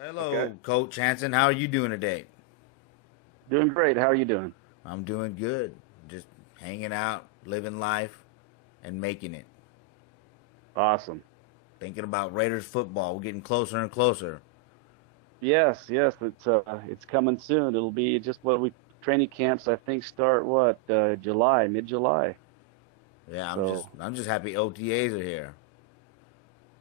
Okay. Hello, Coach Hanson. How are you doing today? Doing great. How are you doing? I'm doing good. Just hanging out, living life, and making it. Awesome. Thinking about Raiders football. We're getting closer and closer. Yes, yes, it's coming soon. It'll be just what we training camps I think start July, mid-July. Yeah, I'm just So, I'm just happy OTAs are here.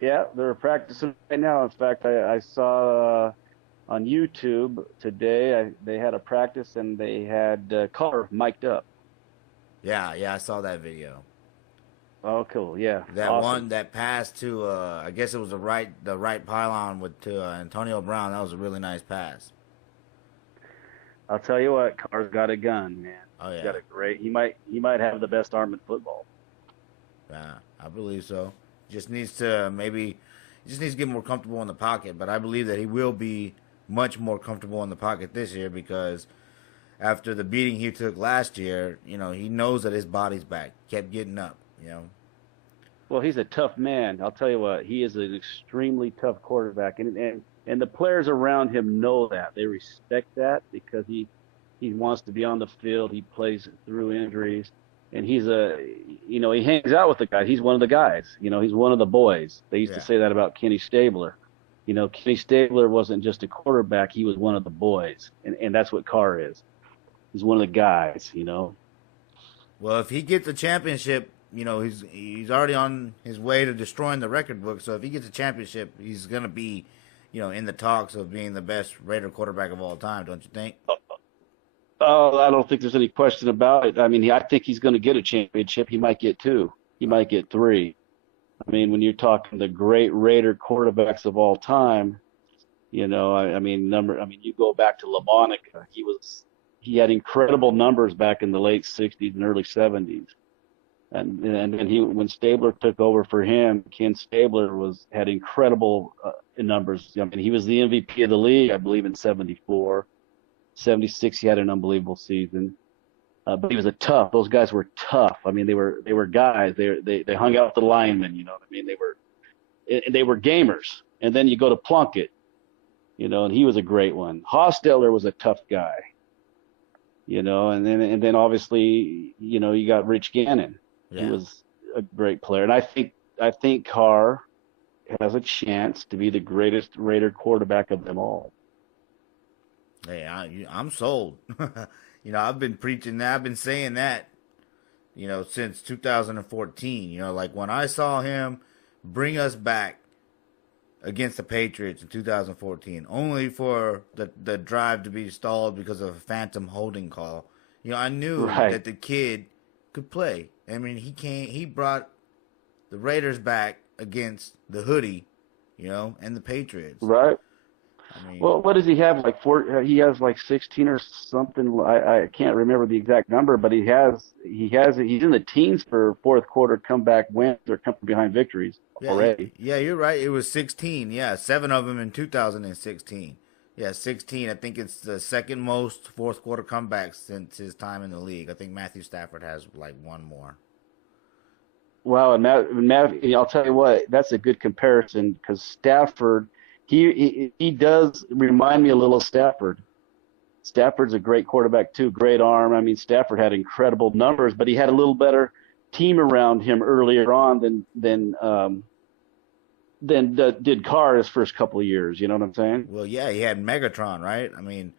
yeah, they're practicing right now. In fact, I saw on YouTube today they had a practice and they had Carr mic'd up. Yeah, I saw that video. Oh, cool. Yeah, That awesome. one that passed to I guess it was the right pylon with to Antonio Brown. That was a really nice pass. I'll tell you what, Carr's got a gun, man. Oh He's yeah, got a great. He might have the best arm in football. yeah, I believe so. Just needs to maybe he just needs to get more comfortable in the pocket. But I believe that he will be much more comfortable in the pocket this year because after the beating he took last year, he knows that his body's back. Kept getting up, Well, he's a tough man. I'll tell you what, he is an extremely tough quarterback, and the players around him know that. They respect that because he wants to be on the field. He plays through injuries, and he hangs out with the guys. He's one of the guys. He's one of the boys. They used to Yeah. say that about Kenny Stabler. Kenny Stabler wasn't just a quarterback; he was one of the boys, and that's what Carr is. He's one of the guys. Well, if he gets a championship, he's already on his way to destroying the record book. So if he gets a championship, he's gonna be, in the talks of being the best Raider quarterback of all time. Don't you think? Oh, I don't think there's any question about it. I mean, I think he's going to get a championship. He might get two. He might get three. I mean, when you're talking the great Raider quarterbacks of all time, you go back to LaMonica. He had incredible numbers back in the late '60s and early '70s. And when Stabler took over for him, Ken Stabler had incredible numbers. I mean, he was the MVP of the league, I believe, in '74. '76, he had an unbelievable season. But he was those guys were tough. I mean, they were guys. They hung out with the linemen. You know what I mean? They were gamers. And then you go to Plunkett, and he was a great one. Hostetler was a tough guy, and then obviously, you got Rich Gannon, who Yeah. was a great player. And I think Carr has a chance to be the greatest Raider quarterback of them all. Hey, I'm sold. I've been preaching that. I've been saying that, since 2014. Like when I saw him bring us back against the Patriots in 2014, only for the drive to be stalled because of a phantom holding call. I knew Right, that the kid could play. I mean, he brought the Raiders back against the hoodie, and the Patriots. right. I mean, Well, what does he have? Like four? He has like 16 or something. I can't remember the exact number, but he's in the teens for fourth quarter comeback wins or come from behind victories yeah, already. yeah, you're right. It was 16. Yeah, seven of them in 2016. Yeah, 16. I think it's the second most fourth quarter comebacks since his time in the league. I think Matthew Stafford has like one more. Wow, and Matt, I'll tell you what, that's a good comparison because Stafford, he does remind me a little of Stafford. Stafford's a great quarterback too, great arm. I mean, Stafford had incredible numbers, but he had a little better team around him earlier on than did Carr his first couple of years. You know what I'm saying? Well, yeah, he had Megatron, right? I mean,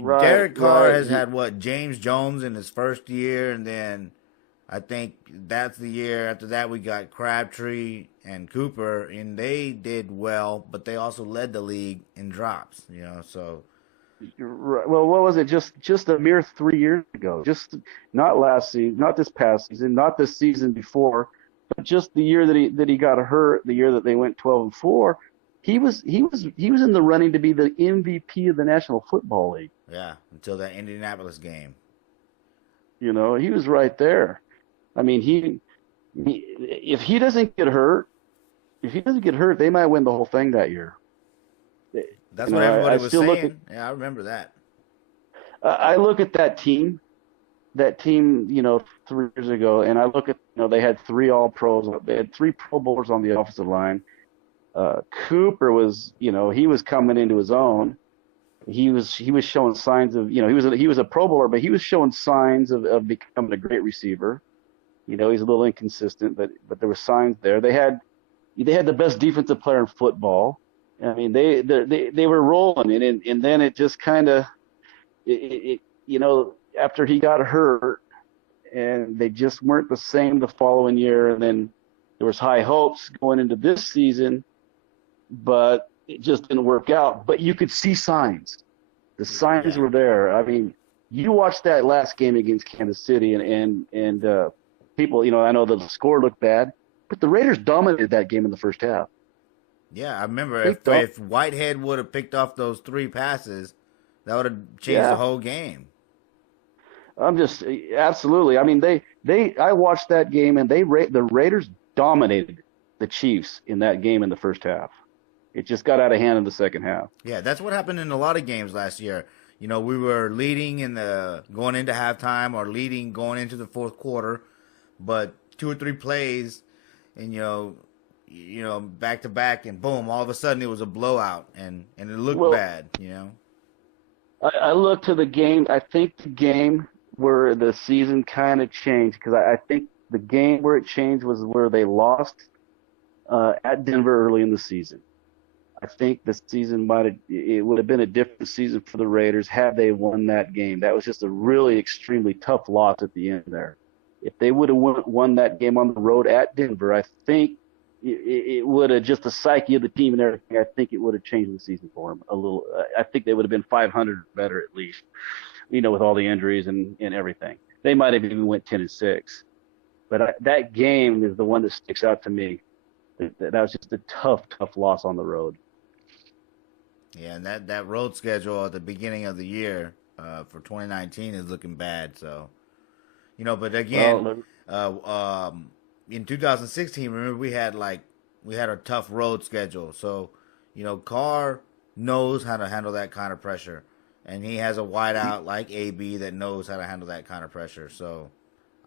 Right, Derek Carr right. has had what James Jones in his first year, and then I think that's the year after that we got Crabtree and Cooper, and they did well, but they also led the league in drops. So Right. Well, what was it? Just a mere 3 years ago. Just not last season, not this past season, not this season before, but just the year that he got hurt, the year that they went 12-4. He was in the running to be the MVP of the National Football League. yeah, until that Indianapolis game. He was right there. I mean, if he doesn't get hurt, they might win the whole thing that year. That's what I everybody was still look at saying. Yeah, I remember that. I look at that team, 3 years ago, and I look at, they had three All Pros, they had three Pro Bowlers on the offensive line. Cooper was, he was coming into his own. He was showing signs of, he was a Pro Bowler, but he was showing signs of becoming a great receiver. He's a little inconsistent, but there were signs there. They had the best defensive player in football. I mean, they were rolling, and then it just kind of, after he got hurt, and they just weren't the same the following year. And then there was high hopes going into this season, but it just didn't work out. But you could see signs. The signs Yeah. were there. I mean, you watched that last game against Kansas City, and people, I know the score looked bad, but the Raiders dominated that game in the first half. Yeah, I remember They thought, if Whitehead would have picked off those 3 passes, that would have changed the yeah, whole game. I'm just absolutely. I mean, I watched that game, and the Raiders dominated the Chiefs in that game in the first half. It just got out of hand in the second half. Yeah, that's what happened in a lot of games last year. We were leading going into halftime or leading going into the fourth quarter, but 2 or 3 plays, and back to back, and boom, all of a sudden it was a blowout, and it looked Well, bad. I look to the game. I think the game where the season kind of changed, because I think the game where it changed was where they lost at Denver early in the season. I think the season it would have been a different season for the Raiders had they won that game. That was just a really extremely tough loss at the end there. If they would have won that game on the road at Denver, I think it would have, just the psyche of the team and everything, I think it would have changed the season for them a little. I think they would have been 500 better at least, with all the injuries and everything. They might have even went 10-6. But that game is the one that sticks out to me. That was just a tough, tough loss on the road. Yeah, and that road schedule at the beginning of the year for 2019 is looking bad. So, but again, Well, in 2016, remember we had a tough road schedule. So, Carr knows how to handle that kind of pressure, and he has a wideout like AB that knows how to handle that kind of pressure. So,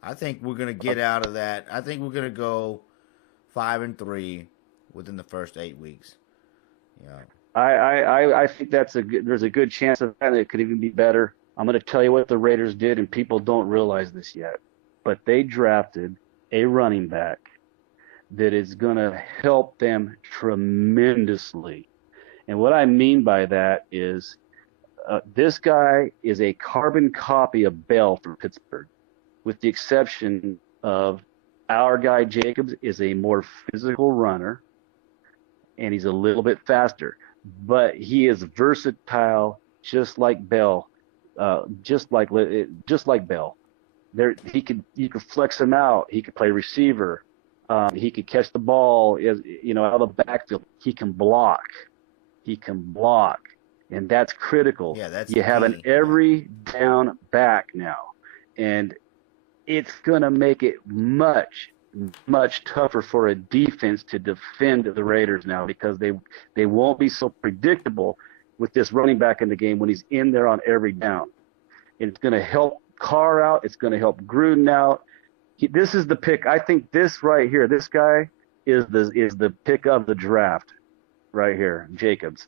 I think we're gonna get out of that. I think we're gonna go 5-3 within the first 8 weeks. Yeah. I think there's a good chance of that. It could even be better. I'm going to tell you what the Raiders did, and people don't realize this yet, but they drafted a running back that is going to help them tremendously. And what I mean by that is this guy is a carbon copy of Bell from Pittsburgh, with the exception of our guy Jacobs is a more physical runner, and he's a little bit faster. But he is versatile, just like Bell, just like Bell. You could flex him out. He could play receiver. He could catch the ball, out of the backfield. He can block. And that's critical. Yeah, that's you have an key. every down back now, and it's gonna make it much, much tougher for a defense to defend the Raiders now, because they won't be so predictable with this running back in the game when he's in there on every down. And it's going to help Carr out. It's going to help Gruden out. This is the pick. I think this right here, this guy is the pick of the draft right here, Jacobs.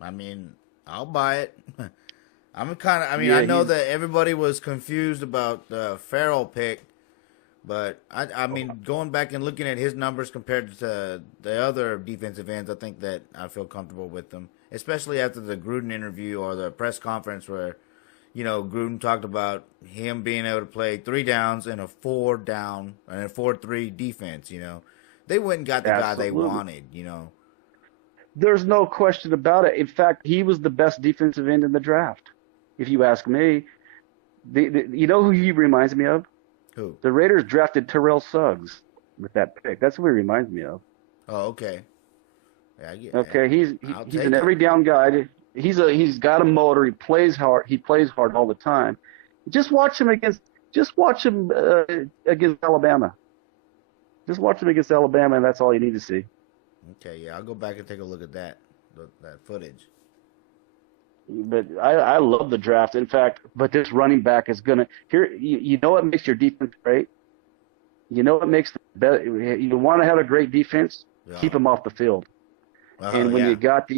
I mean, I'll buy it. I Yeah, know that everybody was confused about the Farrell pick, but I mean, going back and looking at his numbers compared to the other defensive ends, I think that I feel comfortable with them, especially after the Gruden interview or the press conference where, Gruden talked about him being able to play 3 downs in a 4-down and a 4-3 defense. They went and got the guy they absolutely. wanted. There's no question about it. In fact, he was the best defensive end in the draft, if you ask me. You know who he reminds me of? Who? The Raiders drafted Terrell Suggs with that pick. That's what he reminds me of. Oh, okay. Yeah, Okay, I'll he's take an it. every down guy. He's got a motor. He plays hard. He plays hard all the time. Just watch him against Alabama. Just watch him against Alabama, and that's all you need to see. Okay, yeah, I'll go back and take a look at that footage. But I love the draft. In fact, but this running back is gonna here. You know what makes your defense great? You know what makes the You want to have a great defense, Yeah. keep them off the field. And when Yeah. you got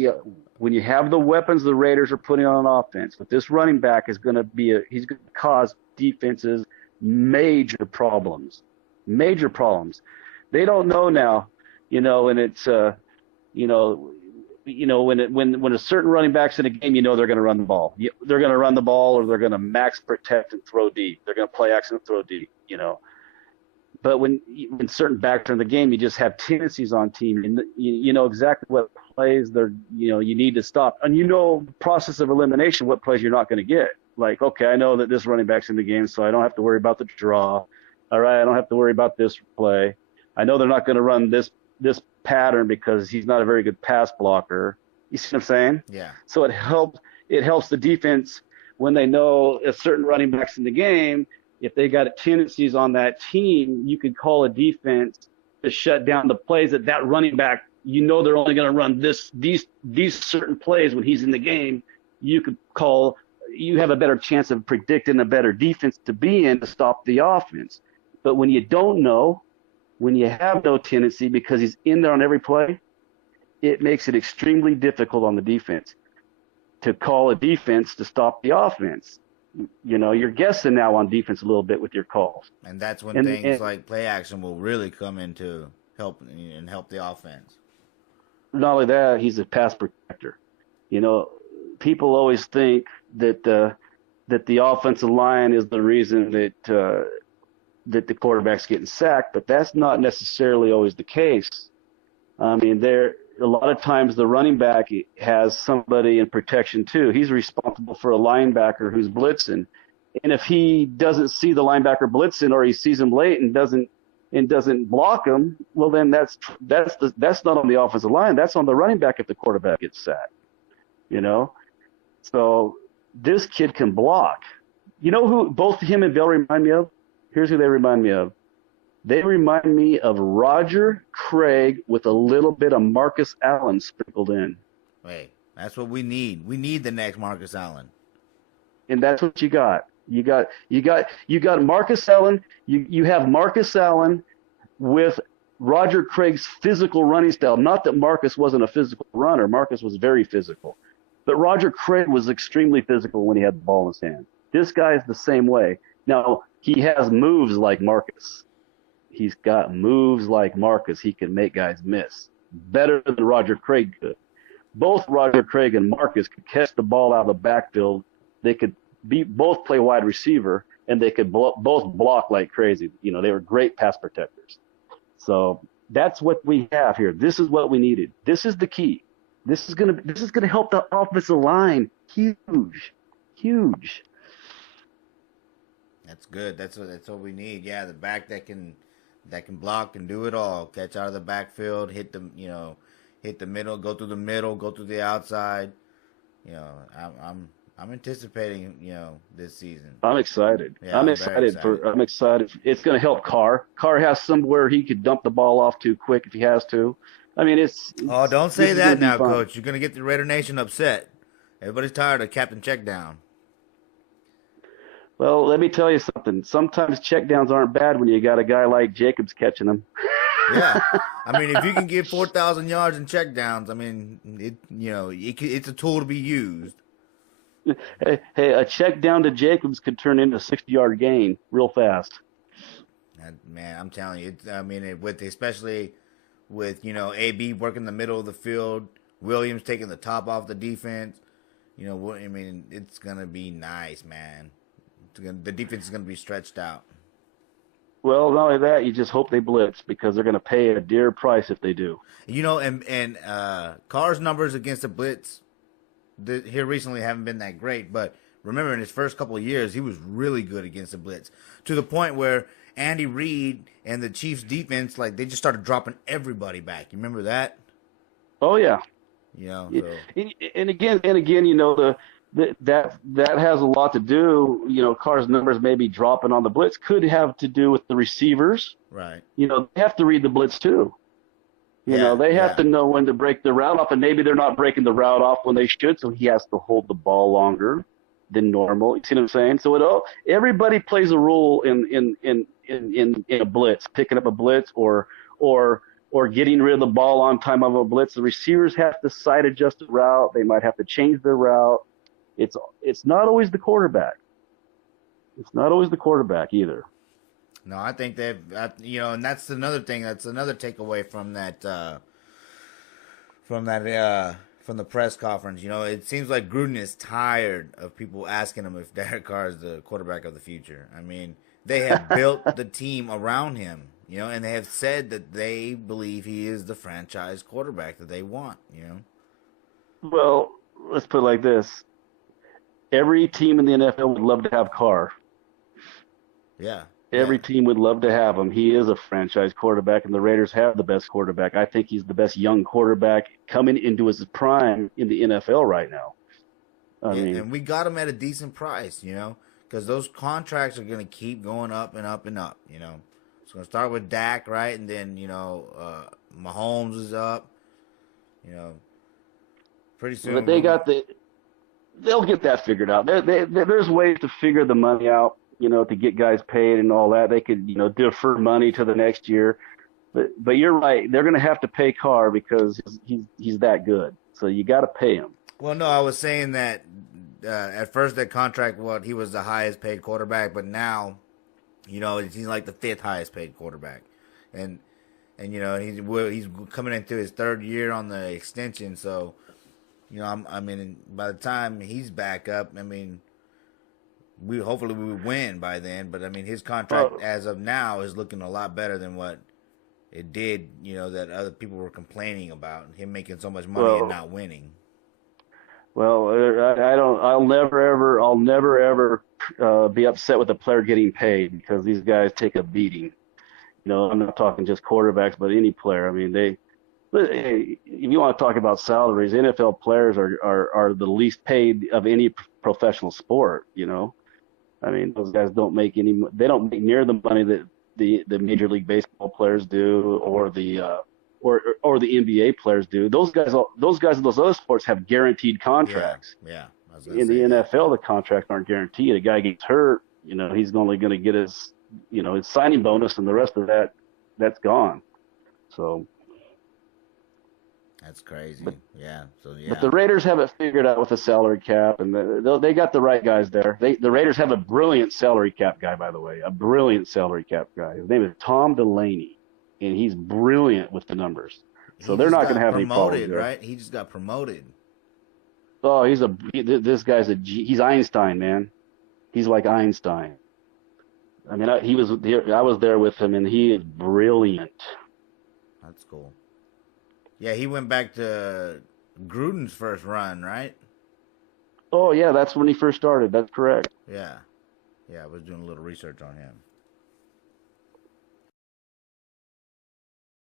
when you have the weapons the Raiders are putting on offense, but this running back is going to he's going to cause defenses major problems. Major problems. They don't know now, and it's when a certain running back's in a game, they're going to run the ball. They're going to run the ball, or they're going to max protect and throw deep. They're going to play action and throw deep, But when certain backs are in the game, you just have tendencies on team, and you know exactly what plays you need to stop, and process of elimination, what plays you're not going to get. Like, okay, I know that this running back's in the game, so I don't have to worry about the draw. All right, I don't have to worry about this play. I know they're not going to run this pattern because he's not a very good pass blocker. You see what I'm saying? Yeah. So it helps the defense when they know a certain running back's in the game. If they got tendencies on that team, you could call a defense to shut down the plays that running back, they're only going to run these certain plays when he's in the game. You have a better chance of predicting a better defense to be in to stop the offense. But when you don't know, when you have no tendency because he's in there on every play, it makes it extremely difficult on the defense to call a defense to stop the offense. You're guessing now on defense a little bit with your calls. And that's when things like play action will really come into help the offense. Not only that, he's a pass protector. People always think that the offensive line is the reason that the quarterback's getting sacked, but that's not necessarily always the case. I mean, a lot of times the running back has somebody in protection too. He's responsible for a linebacker who's blitzing, and if he doesn't see the linebacker blitzing, or he sees him late and doesn't block him, well, then that's not on the offensive line. That's on the running back if the quarterback gets sacked. So this kid can block. You know who both him and Bell remind me of? Here's who they remind me of. They remind me of Roger Craig with a little bit of Marcus Allen sprinkled in. Hey, that's what we need. We need the next Marcus Allen. And that's what you got. You got Marcus Allen. You have Marcus Allen with Roger Craig's physical running style. Not that Marcus wasn't a physical runner. Marcus was very physical. But Roger Craig was extremely physical when he had the ball in his hand. This guy is the same way. Now, he has moves like Marcus. He's got moves like Marcus. He can make guys miss better than Roger Craig could. Both Roger Craig and Marcus could catch the ball out of the backfield. They could both play wide receiver, and they could both block like crazy. They were great pass protectors. So that's what we have here. This is what we needed. This is the key. This is gonna help the offensive line. Huge. That's good. That's what we need. Yeah, the back that can block and do it all. Catch out of the backfield, hit the middle, go through the middle, go through the outside. I'm anticipating this season. I'm excited. Yeah, I'm excited. It's going to help Carr. Carr has somewhere he could dump the ball off to quick if he has to. I mean, it's don't say that now, Coach. You're going to get the Raider Nation upset. Everybody's tired of Captain Checkdown. Well, let me tell you something. Sometimes checkdowns aren't bad when you got a guy like Jacobs catching them. Yeah, I mean, if you can get 4,000 yards in checkdowns, I mean, it's a tool to be used. Hey, a check down to Jacobs could turn into a 60-yard gain real fast. Man, I'm telling you, especially with AB working the middle of the field, Williams taking the top off the defense. It's gonna be nice, man. The defense is gonna be stretched out. Well, not only that, you just hope they blitz because they're gonna pay a dear price if they do. And Carr's numbers against the blitz here recently haven't been that great, but remember in his first couple of years, he was really good against the blitz to the point where Andy Reid and the Chiefs defense, they just started dropping everybody back. You remember that? Oh yeah. So. And again, that has a lot to do. Carr's numbers maybe dropping on the blitz could have to do with the receivers. Right. They have to read the blitz too. They have to know when to break the route off, and maybe they're not breaking the route off when they should, so he has to hold the ball longer. than normal. You see what I'm saying? So everybody plays a role in a blitz, picking up a blitz or or getting rid of the ball on time of a blitz. The receivers have to side adjust the route. They might have to change their route. It's not always the quarterback. It's not always the quarterback either. No, I think they've, and that's another thing. That's another takeaway from the press conference. It seems like Gruden is tired of people asking him if Derek Carr is the quarterback of the future. I mean, they have built the team around him, and they have said that they believe he is the franchise quarterback that they want. Well, let's put it like this: every team in the NFL would love to have Carr. Yeah. Every team would love to have him. He is a franchise quarterback, and the Raiders have the best quarterback. I think he's the best young quarterback coming into his prime in the NFL right now. And we got him at a decent price, because those contracts are going to keep going up and up and up. It's going to start with Dak, right? And then, Mahomes is up. Pretty soon. But they'll get that figured out. There's ways to figure the money out. To get guys paid and all that. They could, defer money to the next year. But you're right. They're going to have to pay Carr because he's that good. So you got to pay him. Well, no, I was saying that at first that contract, he was the highest paid quarterback, but now, he's like the fifth highest paid quarterback, and he's coming into his third year on the extension. So, by the time he's back up, hopefully we win by then, but his contract as of now is looking a lot better than what it did. That other people were complaining about him making so much money and not winning. Well, I'll never ever be upset with a player getting paid because these guys take a beating. I'm not talking just quarterbacks, but any player. If you want to talk about salaries, NFL players are the least paid of any professional sport. Those guys don't make they don't make near the money that the Major League Baseball players do or the NBA players do. Those guys in those other sports have guaranteed contracts. Yeah. In the NFL, the contracts aren't guaranteed. A guy gets hurt, he's only going to get his signing bonus, and the rest of that's gone. So. That's crazy. But the Raiders have it figured out with the salary cap, and they got the right guys there. The Raiders have a brilliant salary cap guy, by the way, a brilliant salary cap guy. His name is Tom Delaney, and he's brilliant with the numbers. So they're not going to have any problems there. Right? He just got promoted. Oh, this guy's he's Einstein, man. He's like Einstein. I was there with him, and he is brilliant. That's cool. Yeah, he went back to Gruden's first run, right? Oh, yeah, that's when he first started. That's correct. Yeah, I was doing a little research on him.